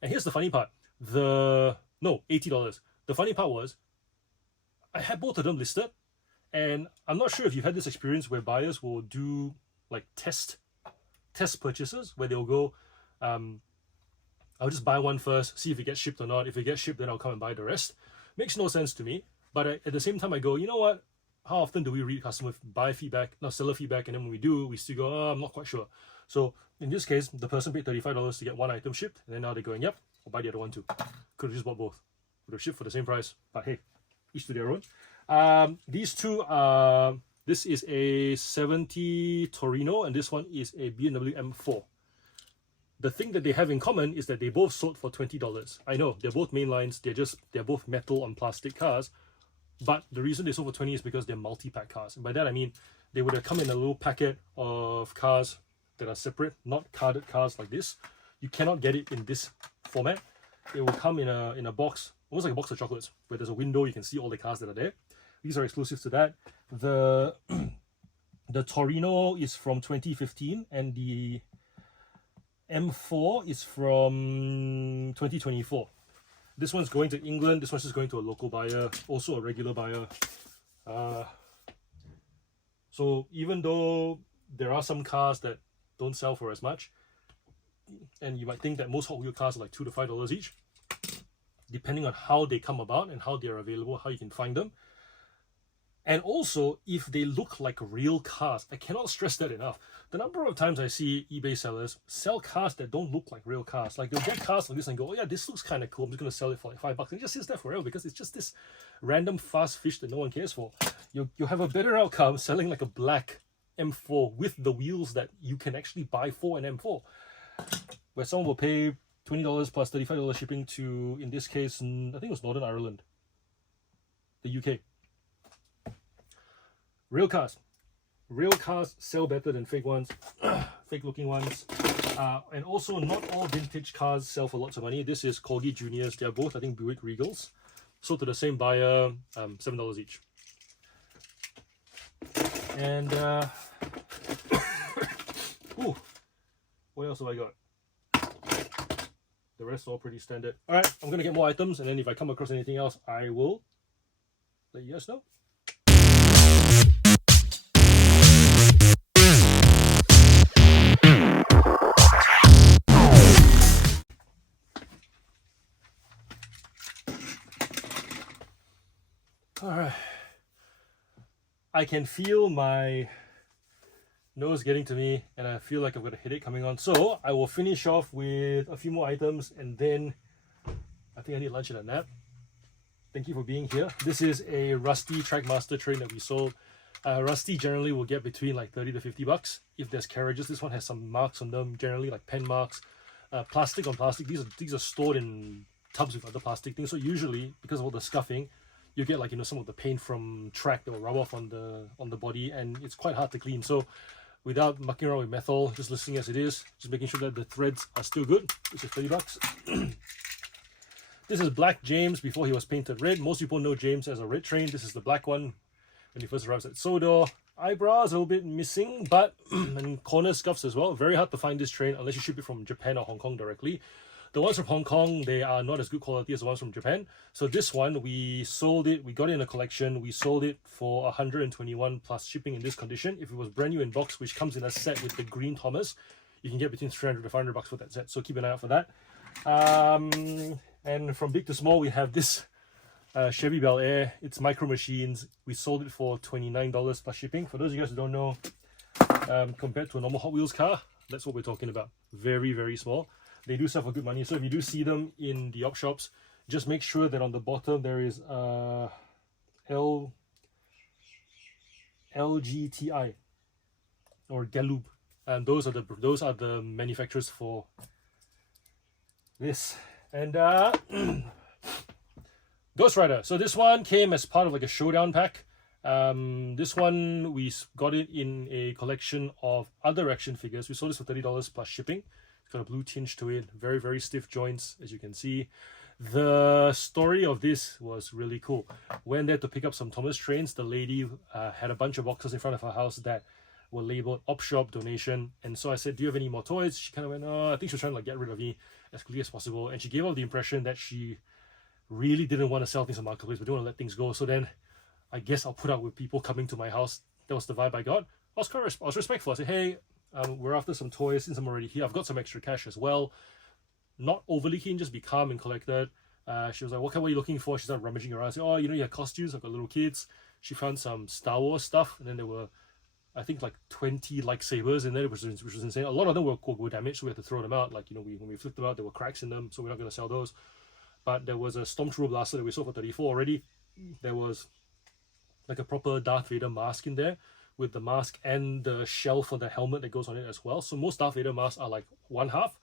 And here's the funny part. $80. The funny part was I had both of them listed, and I'm not sure if you've had this experience where buyers will do like test purchases where they'll go, I'll just buy one first, see if it gets shipped or not. If it gets shipped, then I'll come and buy the rest. Makes no sense to me. But at the same time, I go, you know what? How often do we read seller feedback, and then when we do, we still go, oh, I'm not quite sure. So in this case, the person paid $35 to get one item shipped, and then now they're going, yep, I'll buy the other one too. Could have just bought both. Would have shipped for the same price, but hey, each to their own. These two are, this is a 70 Torino, and this one is a BMW M4. The thing that they have in common is that they both sold for $20. I know, they're both mainlines, they're both metal on plastic cars, but the reason they sold for $20 is because they're multi-pack cars. And by that I mean, they would have come in a little packet of cars that are separate, not carded cars like this. You cannot get it in this format. It will come in a box, almost like a box of chocolates, where there's a window, you can see all the cars that are there. These are exclusive to that. The Torino is from 2015, and the M4 is from 2024. This one's going to England, this one's just going to a local buyer, also a regular buyer. So even though there are some cars that don't sell for as much, and you might think that most Hot Wheel cars are like $2 to $5 each, depending on how they come about and how they're available, how you can find them. And also, if they look like real cars, I cannot stress that enough. The number of times I see eBay sellers sell cars that don't look like real cars. Like they'll get cars like this and go, oh yeah, this looks kind of cool, I'm just going to sell it for like $5. And it just sits there forever because it's just this random fast fish that no one cares for. You'll have a better outcome selling like a black M4 with the wheels that you can actually buy for an M4. Where someone will pay $20 plus $35 shipping to, in this case, I think it was Northern Ireland, the UK. Real cars sell better than fake ones, fake looking ones. And also, not all vintage cars sell for lots of money. This is Corgi Juniors. They're both, I think, Buick Regals. Sold to the same buyer, $7 each. And, ooh, what else have I got? The rest are all pretty standard. All right, I'm going to get more items, and then if I come across anything else, I will let you guys know. All right, I can feel my nose getting to me, and I feel like I've got a headache coming on. So I will finish off with a few more items, and then I think I need lunch and a nap. Thank you for being here. This is a Rusty Trackmaster train that we sold. Rusty generally will get between like $30 to $50. If there's carriages, this one has some marks on them, generally like pen marks. Plastic on plastic. These are stored in tubs with other plastic things. So usually, because of all the scuffing, you get like, you know, some of the paint from track that will rub off on the body, and it's quite hard to clean. So without mucking around with methyl, just listing as it is, just making sure that the threads are still good. This is $30. This is Black James before he was painted red. Most people know James as a red train. This is the black one when he first arrives at Sodor. Eyebrows a little bit missing, but and corner scuffs as well. Very hard to find this train unless you ship it from Japan or Hong Kong directly. The ones from Hong Kong, they are not as good quality as the ones from Japan. So this one, we sold it, we got it in a collection, we sold it for 121 plus shipping in this condition. If it was brand new in box, which comes in a set with the green Thomas, you can get between $300 to $500 for that set. So keep an eye out for that. And from big to small, we have this Chevy Bel Air. It's Micro Machines. We sold it for $29 plus shipping. For those of you guys who don't know, compared to a normal Hot Wheels car, that's what we're talking about. Very, very small. They do sell for good money. So if you do see them in the op shops, just make sure that on the bottom there is LGTI or Galoob, and those are the manufacturers for this. And Ghost Rider. So this one came as part of like a showdown pack. This one we got it in a collection of other action figures. We sold this for $30 plus shipping. It's got a blue tinge to it, very, very stiff joints, as you can see. The story of this was really cool. Went there to pick up some Thomas trains. The lady had a bunch of boxes in front of her house that were labeled op shop donation, and so I said, do you have any more toys? She kind of went, oh, I think she was trying to like get rid of me as quickly as possible, and she gave off the impression that she really didn't want to sell things on marketplace but didn't want to let things go. So then I guess I'll put up with people coming to my house. That was the vibe I got. I was respectful. I said, hey, we're after some toys. Since I'm already here, I've got some extra cash as well. Not overly keen, just be calm and collected. She was like, what are you looking for? She started rummaging around. I said, oh, you have costumes. I've got little kids. She found some Star Wars stuff, and then there were, I think, like 20 lightsabers in there, which was insane. A lot of them were damaged, so we had to throw them out. Like, when we flipped them out, there were cracks in them, so we're not going to sell those. But there was a Stormtrooper blaster that we sold for 34 already. There was like a proper Darth Vader mask in there with the mask and the shell for the helmet that goes on it as well. So most Darth Vader masks are like one half.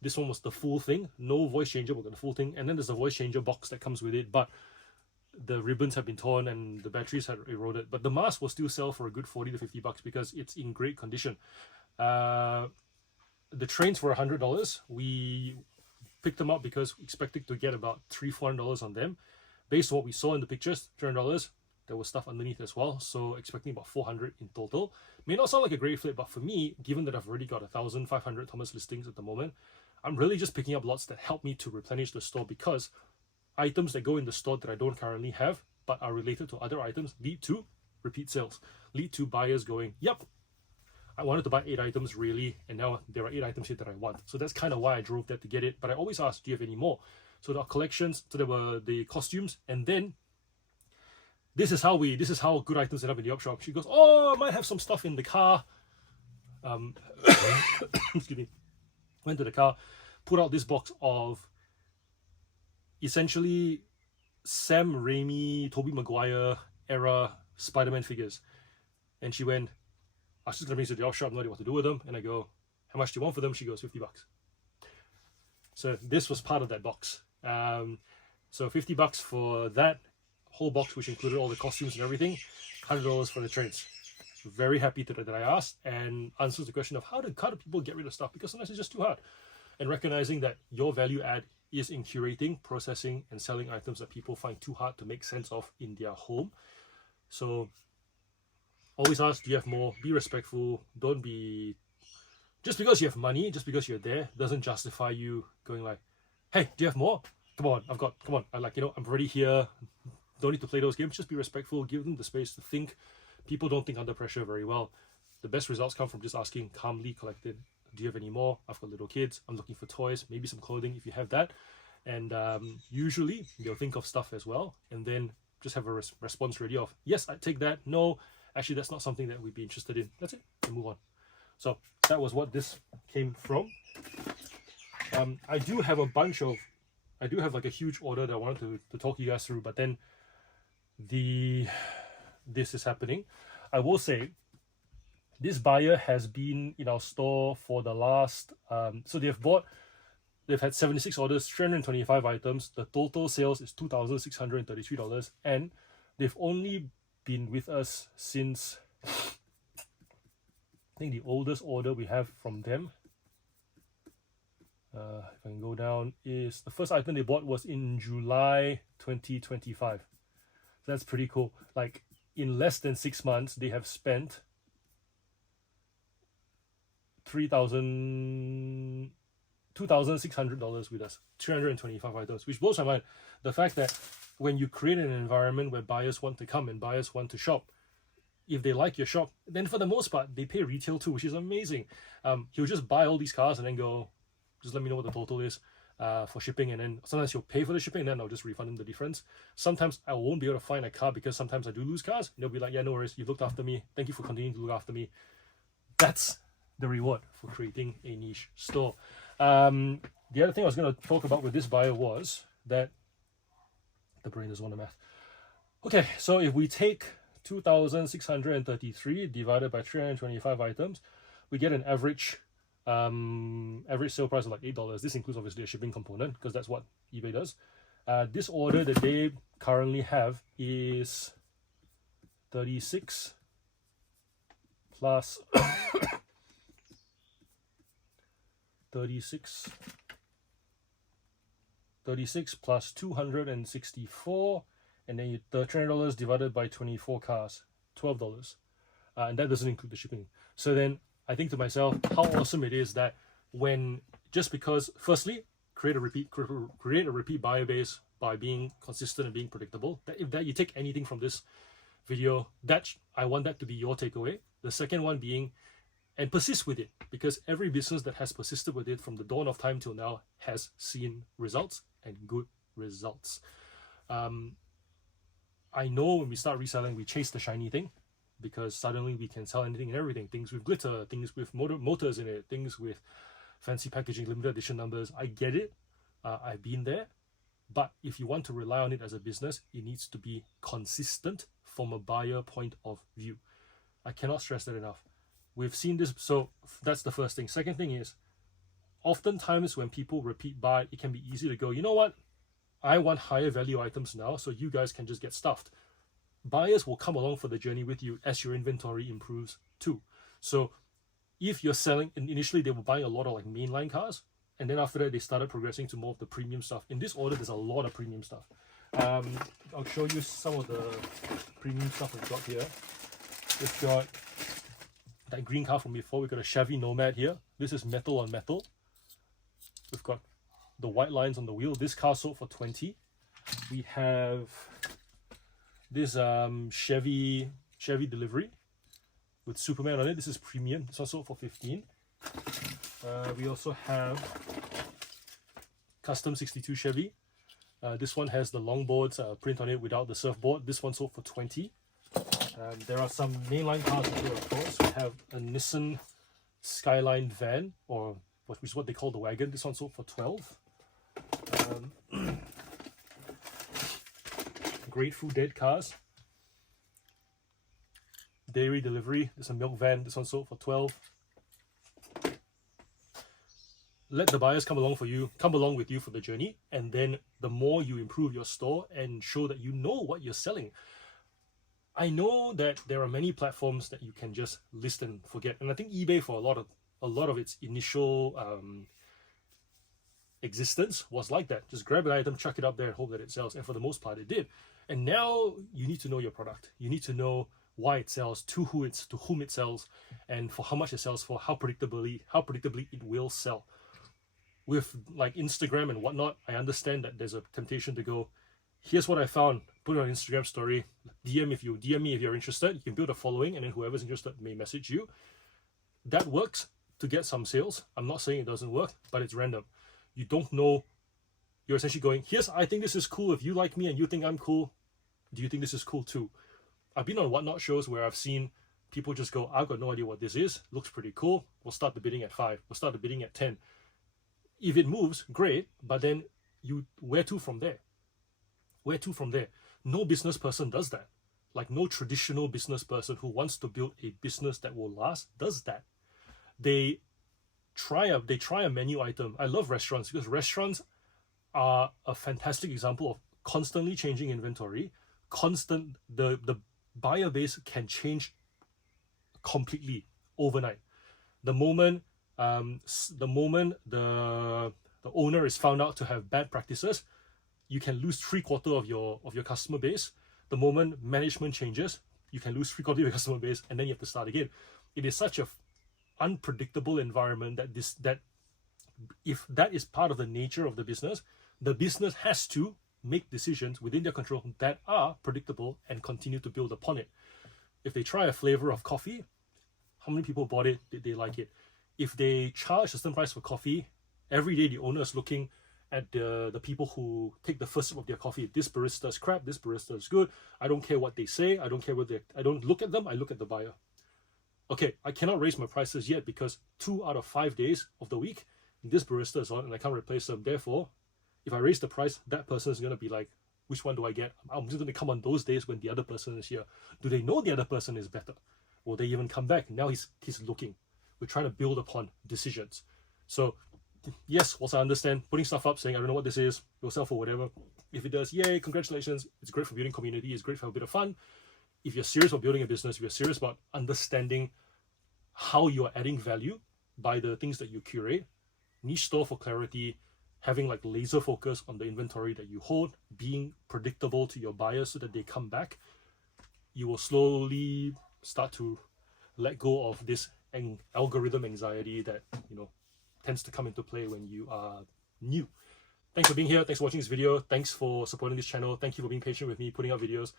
This one was the full thing, no voice changer, but the full thing. And then there's a voice changer box that comes with it, but the ribbons have been torn and the batteries had eroded. But the mask will still sell for a good $40 to $50 because it's in great condition. The trains were $100. We picked them up because we expected to get about $300-400 on them. Based on what we saw in the pictures, $300. There was stuff underneath as well, so expecting about $400 in total. May not sound like a great flip, but for me, given that I've already got 1,500 Thomas listings at the moment, I'm really just picking up lots that help me to replenish the store, because items that go in the store that I don't currently have but are related to other items lead to repeat sales, lead to buyers going, yep, I wanted to buy 8 items really, and now there are 8 items here that I want. So that's kind of why I drove there to get it, but I always ask, do you have any more? So there are collections, so there were the costumes, and then this is how good items end up in the op shop. She goes, oh, I might have some stuff in the car. Excuse me. Went to the car, put out this box of essentially Sam Raimi, Tobey Maguire era Spider-Man figures. And she went, I was just going to bring these to the op shop, no idea what to do with them. And I go, how much do you want for them? She goes, $50. So this was part of that box. So $50 for that whole box, which included all the costumes and everything, $100 for the trains. Very happy that I asked, and answers the question of how do people get rid of stuff, because sometimes it's just too hard. And recognizing that your value add is in curating, processing, and selling items that people find too hard to make sense of in their home. So always ask, do you have more? Be respectful. Don't be, just because you have money, just because you're there, doesn't justify you going like, hey, do you have more? Come on, I'm already here. Don't need to play those games. Just be respectful. Give them the space to think. People don't think under pressure very well. The best results come from just asking calmly, collected, do you have any more? I've got little kids. I'm looking for toys, maybe some clothing if you have that. And usually they'll think of stuff as well, and then just have a response ready of, yes, I take that. No, actually, that's not something that we'd be interested in. That's it. And move on. So that was what this came from. I do have like a huge order that I wanted to talk you guys through, but then this is happening. I will say this buyer has been in our store for the last so they've had 76 orders, 325 items. The total sales is $2,633, and they've only been with us since, I think the oldest order we have from them, if I can go down, is the first item they bought was in July 2025. So that's pretty cool. Like, in less than 6 months, they have spent $2,600 with us, 325 items, which blows my mind. The fact that when you create an environment where buyers want to come and buyers want to shop, if they like your shop, then for the most part, they pay retail too, which is amazing. He'll just buy all these cars and then go, just let me know what the total is for shipping, and then sometimes he'll pay for the shipping and then I'll just refund him the difference. Sometimes I won't be able to find a car because sometimes I do lose cars. And they'll be like, yeah, no worries, you looked after me. Thank you for continuing to look after me. That's the reward for creating a niche store. The other thing I was going to talk about with this buyer was that the brain doesn't want to math. Okay, so if we take 2,633 divided by 325 items, we get an average sale price of like $8. This includes obviously a shipping component because that's what eBay does. This order that they currently have is 36 plus 36 plus 264, and then the $300 divided by 24 cars, $12, and that doesn't include the shipping. So then I think to myself, how awesome it is that when, just because firstly create a repeat buyer base by being consistent and being predictable, that if that you take anything from this video, that I want that to be your takeaway. The second one being, and persist with it, because every business that has persisted with it from the dawn of time till now has seen results and good results. I know when we start reselling, we chase the shiny thing because suddenly we can sell anything and everything, things with glitter, things with motors in it, things with fancy packaging, limited edition numbers. I get it. I've been there. But if you want to rely on it as a business, it needs to be consistent from a buyer point of view. I cannot stress that enough. We've seen this, so that's the first thing. Second thing is, oftentimes when people repeat buy, it can be easy to go, you know what? I want higher value items now, so you guys can just get stuffed. Buyers will come along for the journey with you as your inventory improves too. So if you're selling, initially they were buying a lot of like mainline cars, and then after that they started progressing to more of the premium stuff. In this order, there's a lot of premium stuff. I'll show you some of the premium stuff we've got here. We've got that green car from before. We've got a Chevy Nomad here. This is metal on metal. We've got the white lines on the wheel. This car sold for 20. We have this Chevy Delivery with Superman on it. This is premium. This one sold for 15. We also have Custom 62 Chevy. This one has the longboards print on it without the surfboard. This one sold for 20. There are some mainline cars here, of course. We have a Nissan Skyline van, or which is what they call the wagon. This one sold for 12. Grateful Dead cars. Dairy delivery. This is a milk van. This one sold for 12. Let the buyers come along with you for the journey, and then the more you improve your store and show that you know what you're selling. I know that there are many platforms that you can just list and forget, and I think eBay for a lot of its initial existence was like that. Just grab an item, chuck it up there, and hope that it sells. And for the most part, it did. And now you need to know your product. You need to know why it sells, to whom it sells, and for how much it sells for, how predictably it will sell. With like Instagram and whatnot, I understand that there's a temptation to go, here's what I found, put it on Instagram story, DM me if you're interested. You can build a following, and then whoever's interested may message you. That works to get some sales. I'm not saying it doesn't work, but it's random. You don't know. You're essentially going, I think this is cool. If you like me and you think I'm cool, do you think this is cool too? I've been on whatnot shows where I've seen people just go, I've got no idea what this is. Looks pretty cool. We'll start the bidding at 5. We'll start the bidding at 10. If it moves, great, but then where to from there? Where to from there? No business person does that. Like no traditional business person who wants to build a business that will last does that. They try a menu item. I love restaurants because restaurants are a fantastic example of constantly changing inventory. The buyer base can change completely overnight. The moment the owner is found out to have bad practices, you can lose 3/4 of your customer base. The moment management changes, you can lose 3/4 of your customer base, and then you have to start again. It is such a unpredictable environment that if that is part of the nature of the business has to make decisions within their control that are predictable and continue to build upon it. If they try a flavor of coffee, how many people bought it? Did they like it? If they charge a certain price for coffee, every day the owner is looking at the people who take the first sip of their coffee. This barista is crap, this barista is good. I don't care what they say. I don't look at them, I look at the buyer. Okay, I cannot raise my prices yet because 2 out of 5 days of the week, this barista is on and I can't replace them. Therefore, if I raise the price, that person is going to be like, which one do I get? I'm just going to come on those days when the other person is here. Do they know the other person is better? Will they even come back? Now he's looking. We're trying to build upon decisions. So yes, also I understand putting stuff up saying, I don't know what this is, it'll sell for whatever. If it does, yay, congratulations. It's great for building community. It's great for a bit of fun. if you're serious about building a business, if you're serious about understanding how you're adding value by the things that you curate, niche store for clarity, having like laser focus on the inventory that you hold, being predictable to your buyers so that they come back, you will slowly start to let go of this algorithm anxiety that, you know, tends to come into play when you are new. Thanks for being here. Thanks for watching this video. Thanks for supporting this channel. Thank you for being patient with me putting out videos.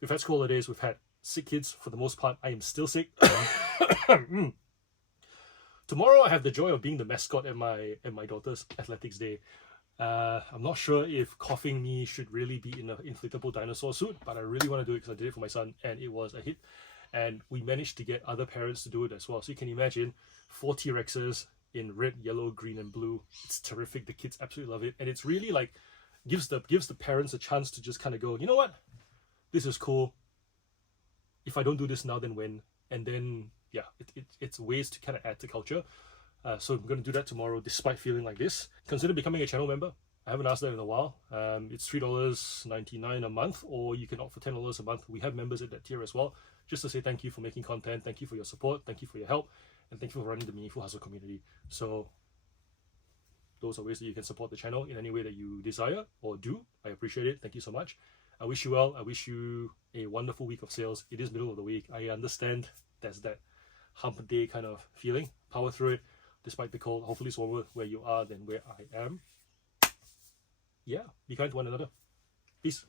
We've had school holidays. We've had sick kids for the most part. I am still sick. Tomorrow I have the joy of being the mascot at my daughter's athletics day. I'm not sure if coughing me should really be in an inflatable dinosaur suit, but I really want to do it because I did it for my son and it was a hit. And we managed to get other parents to do it as well. So you can imagine 4 T-Rexes in red, yellow, green, and blue. It's terrific. The kids absolutely love it. And it's really like gives the parents a chance to just kind of go, you know what? This is cool. If I don't do this now, then when? And then, yeah, it's ways to kind of add to culture. So I'm going to do that tomorrow despite feeling like this. Consider becoming a channel member. I haven't asked that in a while. It's $3.99 a month, or you can opt for $10 a month. We have members at that tier as well. Just to say thank you for making content, thank you for your support, thank you for your help, and thank you for running the Meaningful Hustle community. So those are ways that you can support the channel in any way that you desire or do. I appreciate it. Thank you so much. I wish you well. I wish you a wonderful week of sales. It is middle of the week. I understand there's that hump day kind of feeling. Power through it. Despite the cold, hopefully it's warmer where you are than where I am. Yeah, be kind to one another. Peace.